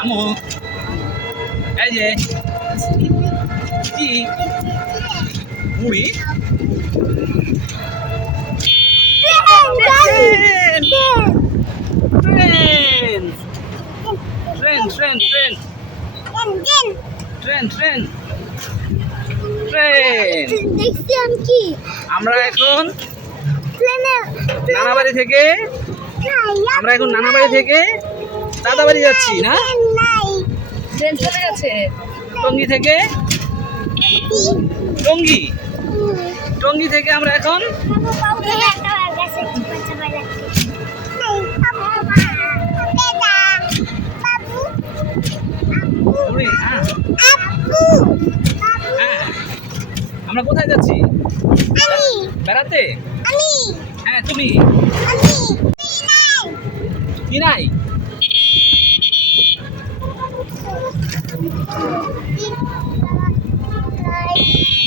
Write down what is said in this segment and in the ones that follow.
আমু এই যে কি মুড়ি train train train train train train দেখছি আমি কি? আমরা এখন প্লেনে নানাবাড়ি থেকে আমরা এখন নানাবাড়ি থেকে দাদাবাড়ি যাচ্ছি না? ট্রেন চলে গেছে টঙ্গি থেকে? টঙ্গি? টঙ্গি থেকে আমরা এখন হ্যাঁ। হ্যাঁ। আমরা কোথায় যাচ্ছি? বেড়াতে? হ্যাঁ তুমি? কি নাই?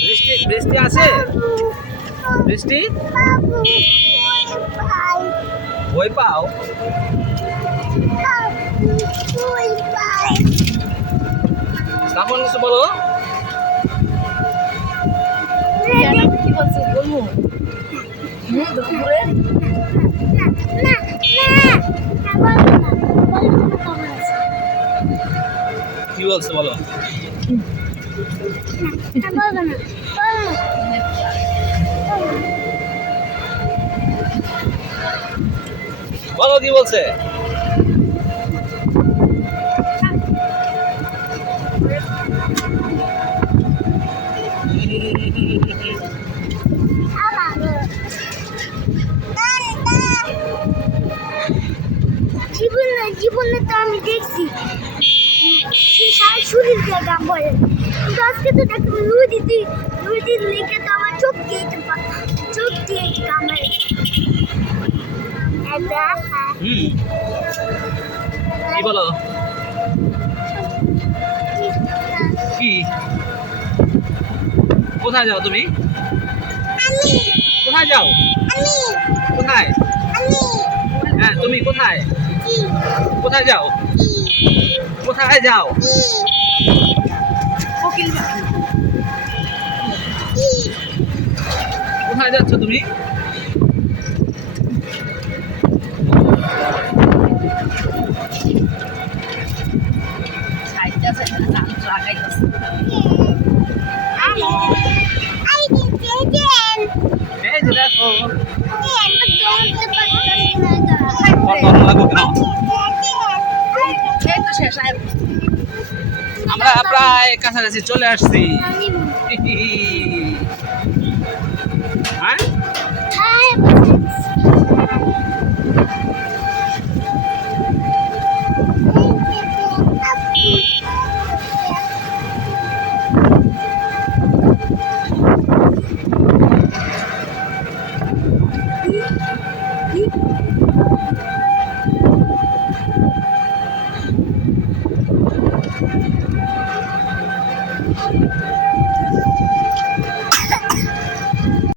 বৃষ্টি বৃষ্টি আছে? বৃষ্টি? ভয় পাও? কিছু বলো। কি বলছে বলব। কি বলছে বলো? বলো কি বলছে? জীবনে তো আমি দেখছি। শরীর দিয়ে গান বলে। কিন্তু আজকে তো দেখলাম নদীতে নদীর লেগে তো আমার চোখ দিয়ে চোখ দিয়ে কামড়ে। এটা কি বলো? কি? কোথায় যাও তুমি? কোথায় যাও? কোথায়? হ্যাঁ তুমি কোথায়? কোথায় যাও? কোথায় যাও? কোথায় যাচ্ছ তুমি? সাইডটা সাইডটা গান লাগাইতেছে আমি আই দিতেন এই যে দেখো এই একটা দৌড়তে পারতাম না আমরা প্রায় কাছাকাছি চলে আসছি। হ্যাঁ হাই